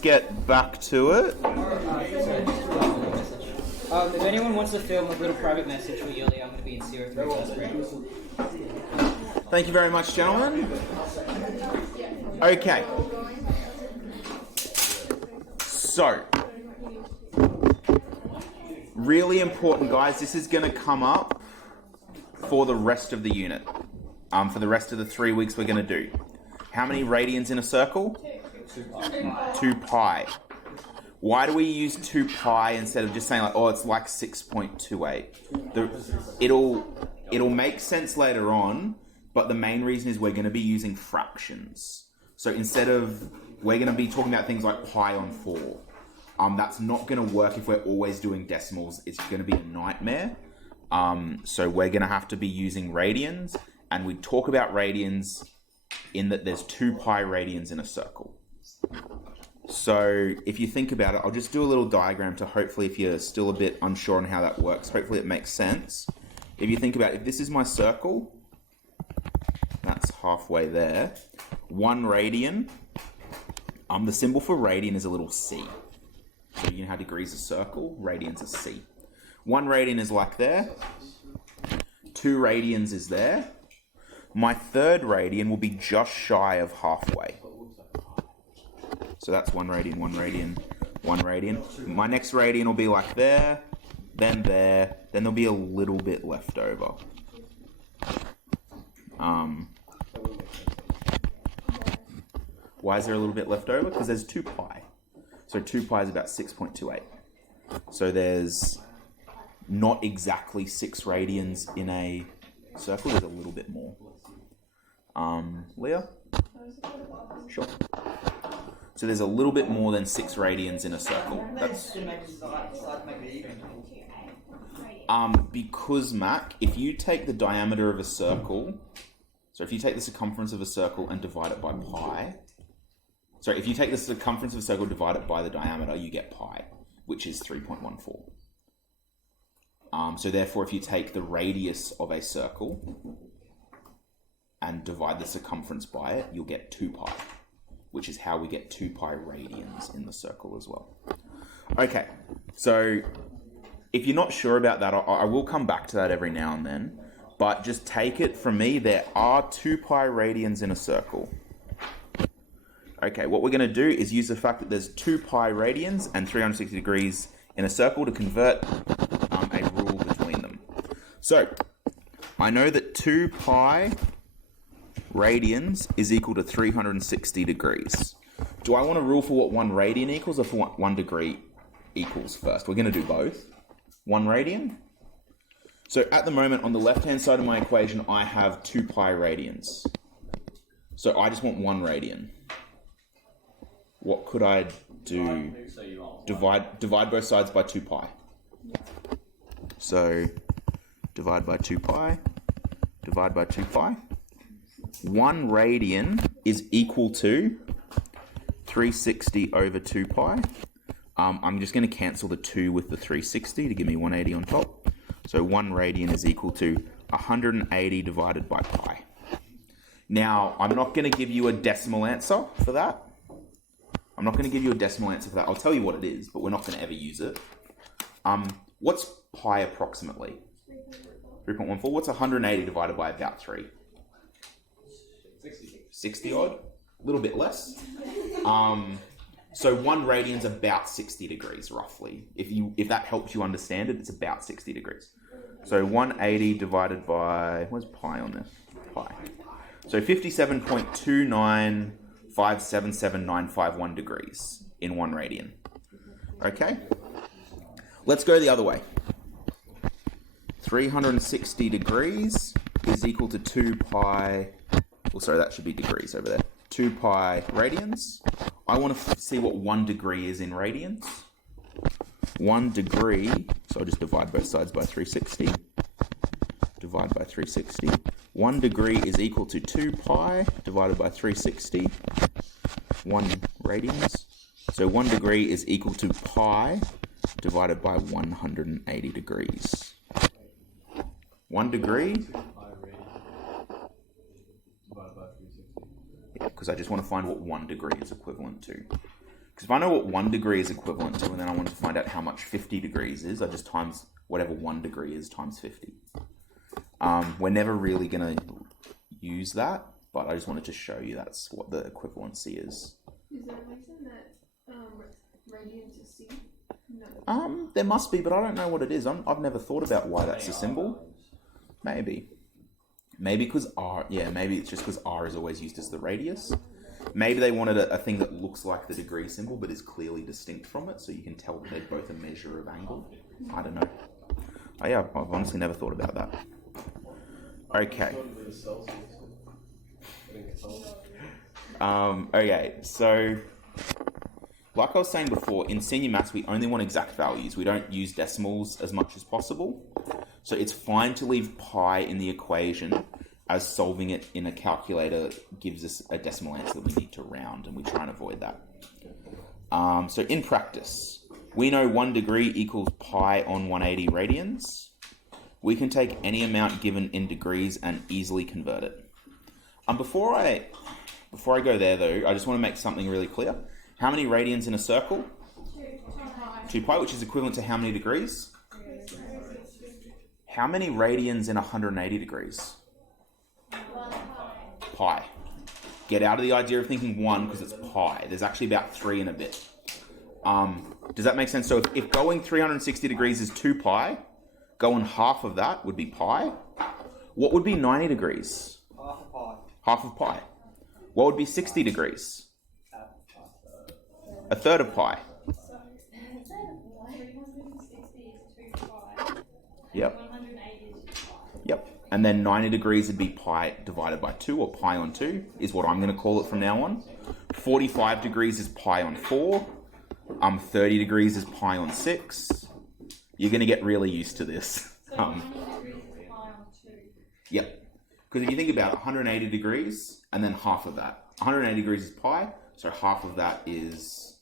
Get back to it. If anyone wants to film a little private message for Yuli, I'm going to be in 03 first grade. Thank you very much, gentlemen. Okay. So, really important, guys. This is going to come up for the rest of the unit. For the rest of the 3 weeks we're going to do. How many radians in a circle? 2 pi. Why do we use 2 pi instead of just saying like, oh, it's like 6.28? It'll make sense later on, but the main reason is we're going to be using fractions. So instead of, we're going to be talking about things like pi on 4. That's not going to work if we're always doing decimals. It's going to be a nightmare. So we're going to have to be using radians, and we talk about radians in that there's 2 pi radians in a circle. So if you think about it, I'll just do a little diagram to hopefully, if you're still a bit unsure on how that works, hopefully it makes sense. If you think about it, if this is my circle, that's halfway there. 1 radian, the symbol for radian is a little C. So you know how degrees a circle, radians are C. 1 radian is like there. 2 radians is there. My third radian will be just shy of halfway. So that's 1 radian, 1 radian, 1 radian. My next radian will be like there, then there'll be a little bit left over. Why is there a little bit left over? Because there's 2 pi. So 2 pi is about 6.28. So there's not exactly 6 radians in a circle, there's a little bit more. Leah? Sure. So there's a little bit more than 6 radians in a circle. That's because, Mac, if you take the diameter of a circle, so if you take the circumference of a circle and divide it by pi, if you take the circumference of a circle, divide it by the diameter, you get pi, which is 3.14. So therefore, if you take the radius of a circle and divide the circumference by it, you'll get 2 pi, which is how we get 2 pi radians in the circle as well. Okay, so if you're not sure about that, I will come back to that every now and then, but just take it from me, there are 2 pi radians in a circle. Okay, what we're going to do is use the fact that there's 2 pi radians and 360 degrees in a circle to convert a rule between them. So, I know that 2 pi radians is equal to 360 degrees. Do I want to rule for what 1 radian equals or for what 1 degree equals first? We're going to do both. 1 radian. So at the moment, on the left-hand side of my equation, I have 2 pi radians. So I just want 1 radian. What could I do? Divide both sides by 2 pi. So divide by 2 pi. Divide by 2 pi. 1 radian is equal to 360 over 2 pi. I'm just going to cancel the 2 with the 360 to give me 180 on top. So 1 radian is equal to 180 divided by pi. Now, I'm not going to give you a decimal answer for that. I'll tell you what it is, but we're not going to ever use it. What's pi approximately? 3.14. What's 180 divided by about 3? 60 odd, a little bit less. So 1 radian's about 60 degrees roughly. If that helps you understand it, it's about 60 degrees. So 180 divided by, where's pi on this? Pi. So 57.2957791 degrees in 1 radian. Okay? Let's go the other way. 360 degrees is equal to 2 pi. Well, sorry, that should be degrees over there. 2 pi radians. I want to see what 1 degree is in radians. 1 degree, so I'll just divide both sides by 360. Divide by 360. 1 degree is equal to 2 pi divided by 360. 1 radians. So 1 degree is equal to pi divided by 180 degrees. 1 degree. Because I just want to find what 1 degree is equivalent to. Because if I know what 1 degree is equivalent to, and then I want to find out how much 50 degrees is, I just times whatever 1 degree is times 50. We're never really going to use that, but I just wanted to show you that's what the equivalency is. Is there a reason that radians is C? No. There must be, but I don't know what it is. I've never thought about why that's a symbol. Maybe because R. Yeah, maybe it's just because R is always used as the radius. Maybe they wanted a thing that looks like the degree symbol, but is clearly distinct from it, so you can tell that they're both a measure of angle. I don't know. Oh yeah, I've honestly never thought about that. Okay. Okay, so like I was saying before, in senior maths we only want exact values. We don't use decimals as much as possible. So it's fine to leave pi in the equation, as solving it in a calculator gives us a decimal answer that we need to round, and we try and avoid that. So in practice, we know 1 degree equals pi on 180 radians. We can take any amount given in degrees and easily convert it. Before I go there though, I just want to make something really clear. How many radians in a circle? 2 pi, which is equivalent to how many degrees? How many radians in 180 degrees? Pi. Get out of the idea of thinking 1 because it's pi. There's actually about 3 and a bit. Does that make sense? So if going 360 degrees is 2 pi, going half of that would be pi. What would be 90 degrees? Half of pi. Half of pi. What would be 60 degrees? A third of pi. Yep. Yep. And then 90 degrees would be pi divided by 2, or pi on 2, is what I'm going to call it from now on. 45 degrees is pi on 4. 30 degrees is pi on 6. You're going to get really used to this. So 90 degrees is pi on 2. Yep. Because if you think about it, 180 degrees, and then half of that. 180 degrees is pi, so half of that is...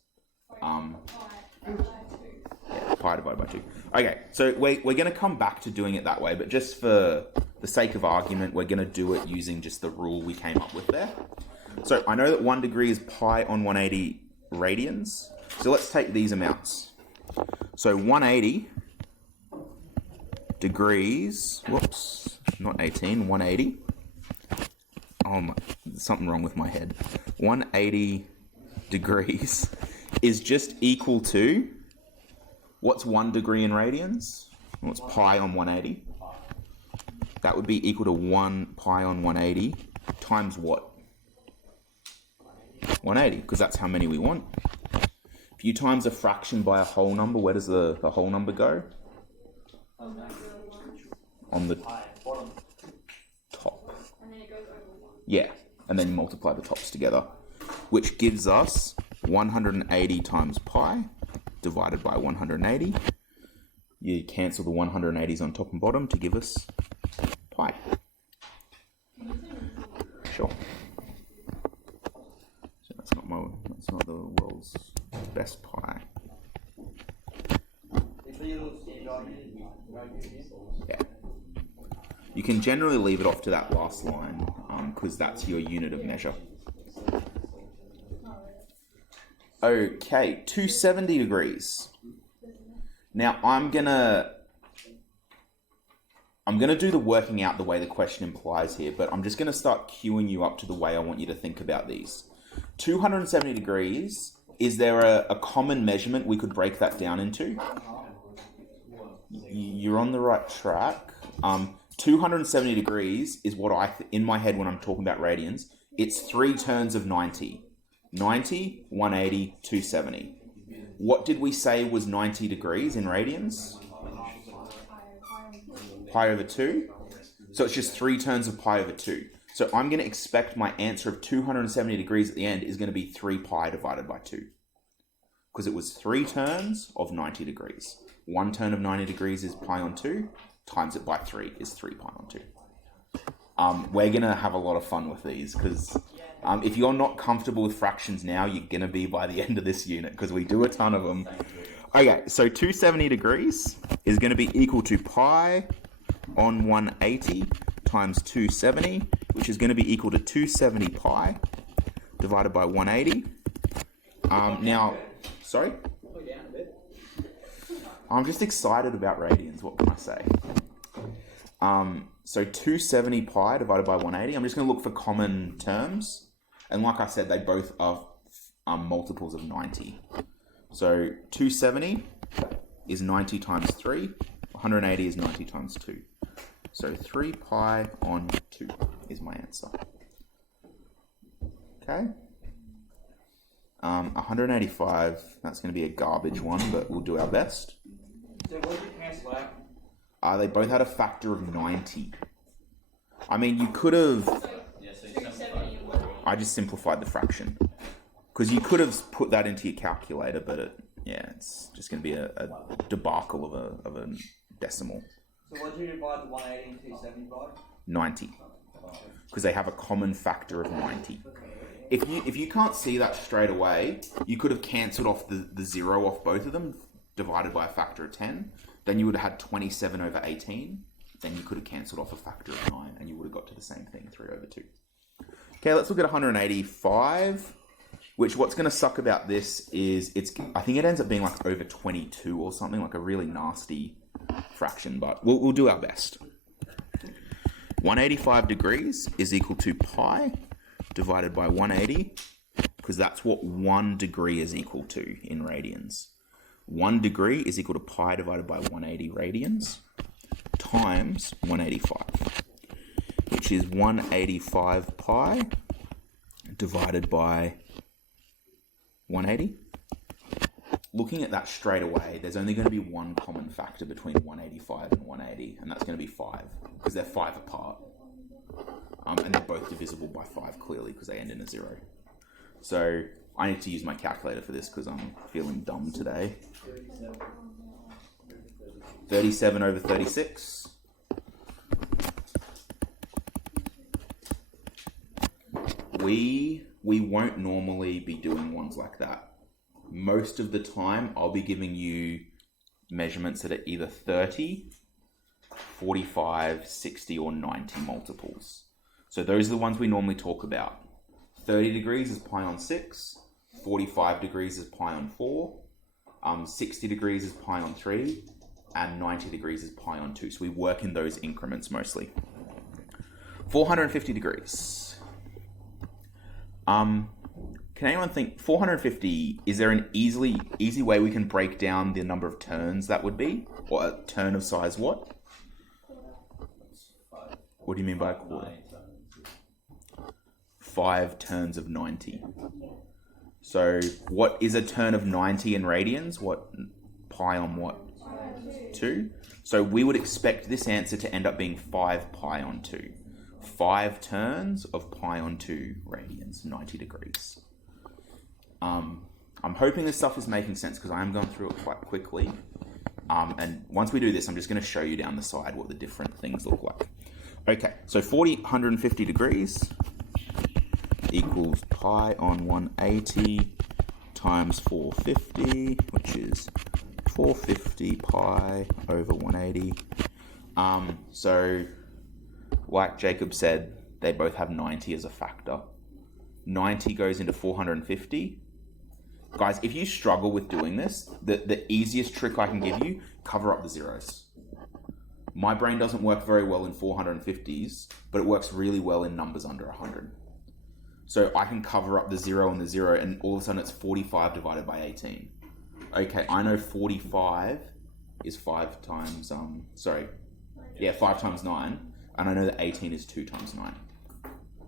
pi divided by 2. Okay, so we're going to come back to doing it that way, but just for the sake of argument, we're going to do it using just the rule we came up with there. So I know that 1 degree is pi on 180 radians. So let's take these amounts. So 180 degrees, whoops, not 18, 180. Oh my, there's something wrong with my head. 180 degrees is just equal to, what's 1 degree in radians? Well, it's pi on 180. That would be equal to 1 pi on 180 times what? 180, because that's how many we want. If you times a fraction by a whole number, where does the whole number go? On the top. Yeah, and then you multiply the tops together, which gives us 180 times pi divided by 180. You cancel the 180s on top and bottom to give us pi. Sure. So that's not the world's best pi. Yeah. You can generally leave it off to that last line because that's your unit of measure. Okay, 270 degrees. Now I'm gonna do the working out the way the question implies here, but I'm just gonna start queuing you up to the way I want you to think about these. 270 degrees, is there a common measurement we could break that down into? You're on the right track. 270 degrees is what in my head when I'm talking about radians, it's 3 turns of 90. 90, 180, 270. What did we say was 90 degrees in radians? Pi over 2. So it's just 3 turns of pi over 2. So I'm going to expect my answer of 270 degrees at the end is going to be 3 pi divided by 2. Because it was 3 turns of 90 degrees. 1 turn of 90 degrees is pi on 2. Times it by 3 is 3 pi on 2. We're going to have a lot of fun with these because if you're not comfortable with fractions now, you're going to be by the end of this unit because we do a ton of them. Okay, so 270 degrees is going to be equal to pi on 180 times 270, which is going to be equal to 270 pi divided by 180. Now, Sorry? Slow down a bit. I'm just excited about radians, what can I say? So 270 pi divided by 180. I'm just going to look for common terms. And like I said, they both are multiples of 90. So 270 is 90 times 3. 180 is 90 times 2. So 3 pi on 2 is my answer. Okay. 185, that's going to be a garbage one, but we'll do our best. So what did you cancel out? They both had a factor of 90. I mean, you could have... I just simplified the fraction. Because you could have put that into your calculator, but it's just going to be a debacle of a decimal. So what did you divide the 180 and 270 by? 90. Because they have a common factor of 90. If you can't see that straight away, you could have cancelled off the 0 off both of them, divided by a factor of 10. Then you would have had 27 over 18. Then you could have cancelled off a factor of 9, and you would have got to the same thing, 3 over 2. Okay, let's look at 185, which what's going to suck about this is I think it ends up being like over 22 or something, like a really nasty fraction, but we'll do our best. 185 degrees is equal to pi divided by 180, because that's what 1 degree is equal to in radians. 1 degree is equal to pi divided by 180 radians times 185, which is 185 pi divided by 180. Looking at that straight away, there's only going to be one common factor between 185 and 180, and that's going to be 5, because they're 5 apart. And they're both divisible by 5 clearly, because they end in a 0. So I need to use my calculator for this, because I'm feeling dumb today. 37 over 36. We won't normally be doing ones like that. Most of the time, I'll be giving you measurements that are either 30, 45, 60, or 90 multiples. So those are the ones we normally talk about. 30 degrees is pi on 6, 45 degrees is pi on 4, 60 degrees is pi on 3, and 90 degrees is pi on 2. So we work in those increments mostly. 450 degrees. Can anyone think 450, is there an easy way we can break down the number of turns that would be? Or a turn of size what? What do you mean by a quarter? 5 turns of 90. So what is a turn of 90 in radians? What pi on what? 2? So we would expect this answer to end up being 5 pi on 2. 5 turns of pi on 2 radians, 90 degrees. I'm hoping this stuff is making sense because I am going through it quite quickly. And once we do this, I'm just going to show you down the side what the different things look like. Okay, so 150 degrees equals pi on 180 times 450, which is 450 pi over 180. So, like Jacob said, they both have 90 as a factor. 90 goes into 450. Guys, if you struggle with doing this, the easiest trick I can give you, cover up the zeros. My brain doesn't work very well in 450s, but it works really well in numbers under 100. So I can cover up the 0 and the 0, and all of a sudden it's 45 divided by 18. Okay, I know 45 is 5 times, 5 times 9, and I know that 18 is 2 times 9.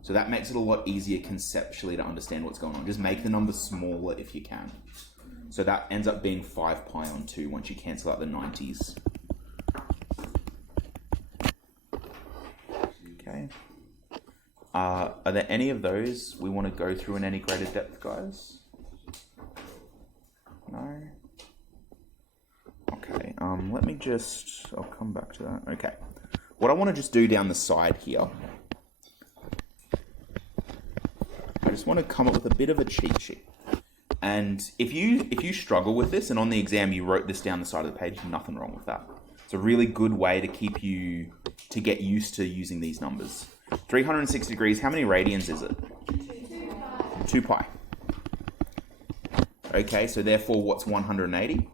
So that makes it a lot easier conceptually to understand what's going on. Just make the numbers smaller if you can. So that ends up being 5 pi on 2 once you cancel out the 90s. Okay. Are there any of those we want to go through in any greater depth, guys? No? Okay, I'll come back to that. Okay. What I want to just do down the side here, I just want to come up with a bit of a cheat sheet. And if you struggle with this, and on the exam you wrote this down the side of the page, there's nothing wrong with that. It's a really good way to get used to using these numbers. 360 degrees, how many radians is it? 2 pi. Okay, so therefore what's 180?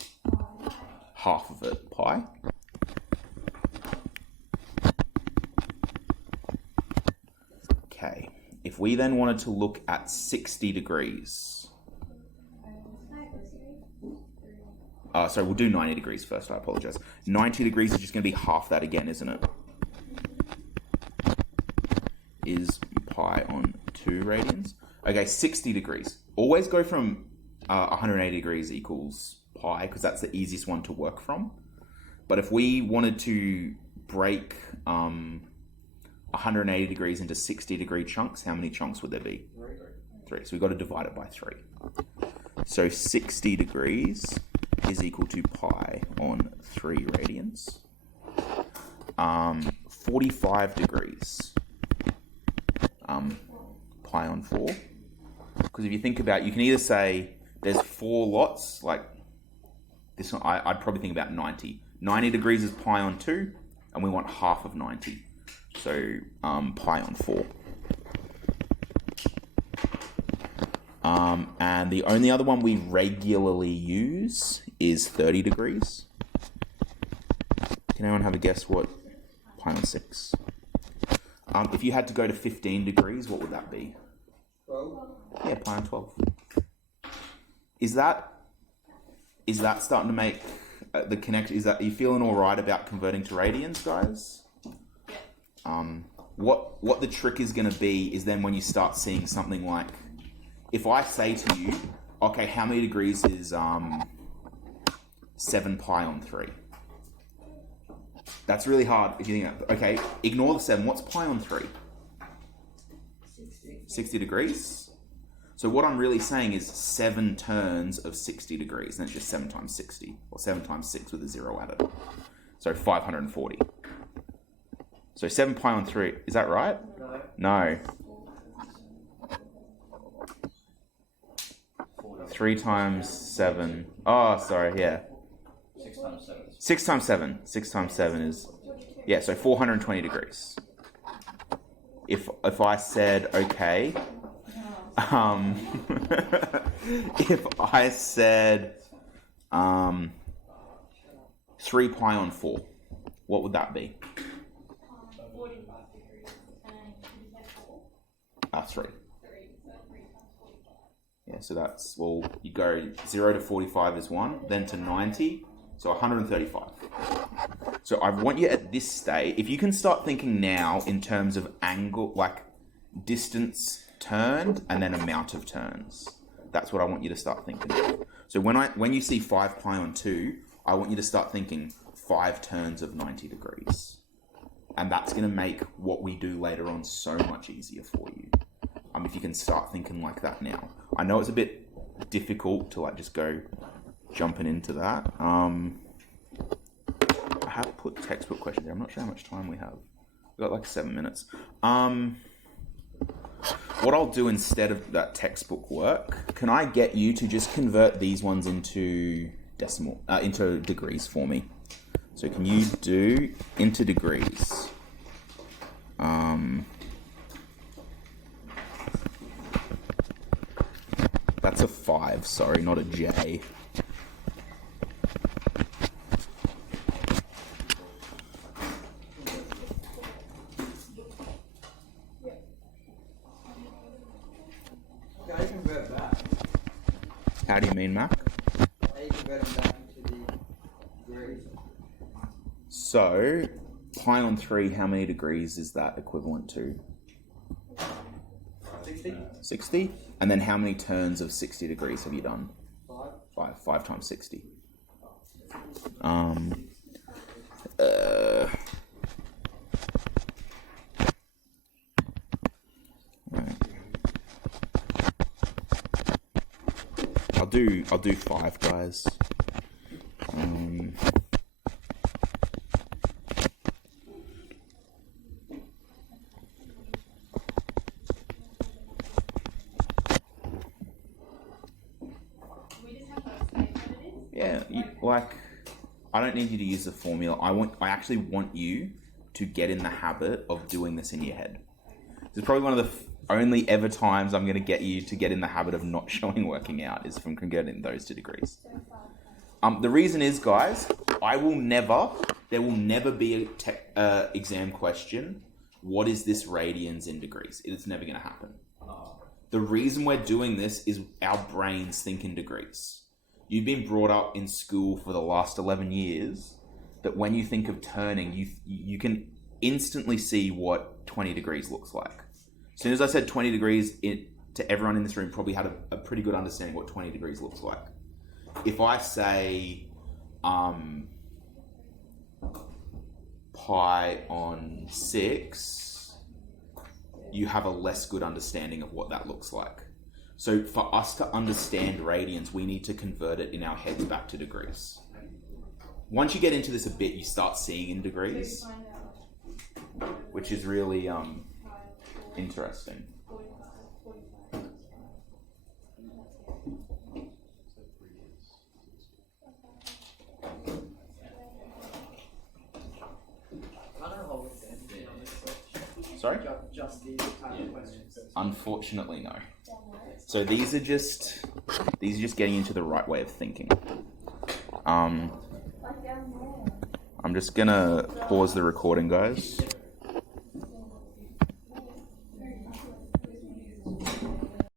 Half of it, pi. Okay, if we then wanted to look at 60 degrees. Sorry, we'll do 90 degrees first, I apologize. 90 degrees is just going to be half that again, isn't it? Is pi on 2 radians. Okay, 60 degrees. Always go from 180 degrees equals pi, because that's the easiest one to work from. But if we wanted to break 180 degrees into 60 degree chunks, how many chunks would there be? 3. So we've got to divide it by 3. So 60 degrees is equal to pi on 3 radians. 45 degrees, pi on 4. Because if you think about it, you can either say there's 4 lots, like this one, I'd probably think about 90. 90 degrees is pi on 2, and we want half of 90. So pi on 4. And the only other one we regularly use is 30 degrees. Can anyone have a guess what pi on 6? If you had to go to 15 degrees, what would that be? 12. Yeah, pi on 12. Is that starting to make the connection? Are you feeling all right about converting to radians, guys? What the trick is going to be is then when you start seeing something like, if I say to you, okay, how many degrees is 7 pi on 3? That's really hard if you think, okay, ignore the 7. What's pi on 3? 60 degrees. So what I'm really saying is 7 turns of 60 degrees. And it's just 7 times 60. Or 7 times 6 with a 0 added. So 540. So 7 pi on 3. Is that right? No. 3 times 7. Oh, sorry, yeah. 6 times 7. 6 times 7. 6 times 7 is... Yeah, so 420 degrees. If I said, okay... if I said 3 pi on 4, what would that be? 3. Yeah, so that's, well, you go 0 to 45 is 1, then to 90, so 135. So I want you at this stage, if you can start thinking now in terms of angle, like distance turned and then amount of turns. That's what I want you to start thinking. So when you see 5 pi on 2, I want you to start thinking 5 turns of 90 degrees. And that's going to make what we do later on so much easier for you. If you can start thinking like that now. I know it's a bit difficult to like just go jumping into that. I have put textbook questions there. I'm not sure how much time we have. We've got like 7 minutes. What I'll do instead of that textbook work, can I get you to just convert these ones into into degrees for me? So can you do into degrees? That's a 5, sorry, not a J. How do you mean, Mac? How you convert them back into the degrees? So, pi on 3, how many degrees is that equivalent to? 60. 60? And then how many turns of 60 degrees have you done? 5. 5 times 60. Right. I'll do 5, guys. Yeah, I don't need you to use the formula. I actually want you to get in the habit of doing this in your head. This is probably one of only ever times I'm going to get you to get in the habit of not showing working out is from converting those to degrees. The reason is, guys, there will never be a exam question. What is this radians in degrees? It's never going to happen. The reason we're doing this is our brains think in degrees. You've been brought up in school for the last 11 years that when you think of turning, you can instantly see what 20 degrees looks like. As soon as I said 20 degrees, to everyone in this room probably had a pretty good understanding what 20 degrees looks like. If I say pi on 6, you have a less good understanding of what that looks like. So for us to understand radians, we need to convert it in our heads back to degrees. Once you get into this a bit, you start seeing in degrees, which is really interesting. Sorry? Just the type of questions. Unfortunately, no. So these are just getting into the right way of thinking. I'm just gonna pause the recording, guys.